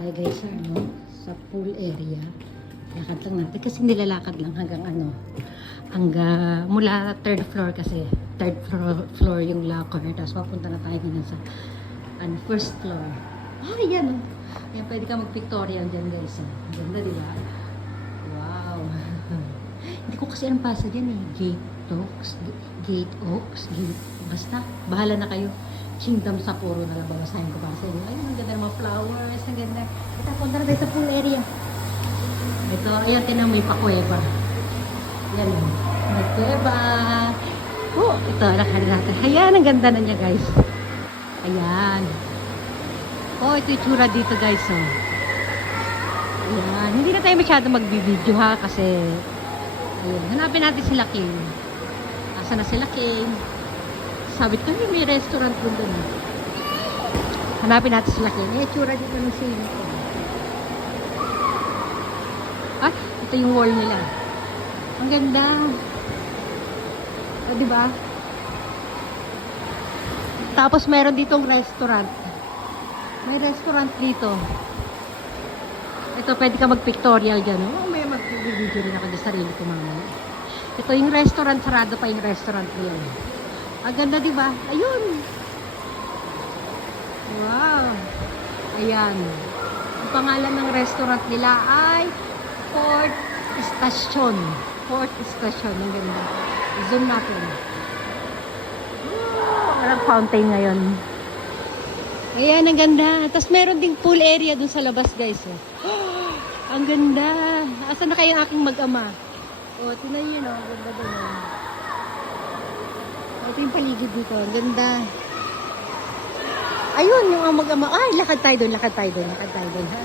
tayo guys sa sa pool area. Lakad lang natin kasi nilalakad lang hanggang hanggang mula third floor kasi third floor yung locker, tapos papunta na tayo din sa first floor. Yan Yan, pwede ka mag-pictorial dyan guys. Ang ganda, di ba? Wow. Hindi ko kasi anong pasa dyan Gate Oaks, basta bahala na kayo. Kingdom sa puro na lang babasahin ko para sa inyo. Ayun, ang ganda ng mga flowers, ang ganda. Ito, punta na tayo sa pool area. Ito, ayan, tinang may pakuweba. Yan, may kuweba. Ito, lakad natin. Ayan, ang ganda na niya, guys. Ayan. Ito yung tsura dito, guys, Ayan, hindi na tayo masyado magbibideo, ha, kasi ayan, hanapin natin sila King. Asa na sila King? Sabit kami, may restaurant doon. Hanapin natin sila King. Tsura dito ng sili ko. Ito yung wall nila. Ang ganda. Diba? Tapos meron ditong restaurant. May restaurant dito. Ito, pwede ka mag-pictorial dyan. May mag-video rin ako sa sarili ko mamaya. Ito yung restaurant, sarado pa yung restaurant nila. Ang ganda, diba? Ayun! Wow! Ayan. Ang pangalan ng restaurant nila ay Port Station. Port Station. Ang ganda. Zoom natin. Walang fountain ngayon. Ayan, ang ganda. Tapos meron ding pool area dun sa labas, guys. Ang ganda. Asan na kayo ang aking mag-ama? Tinan nyo, Ang ganda dun. Ito yung paligid dito. Ang ganda. Ayun, yung mag-ama. Lakad tayo dun, ha?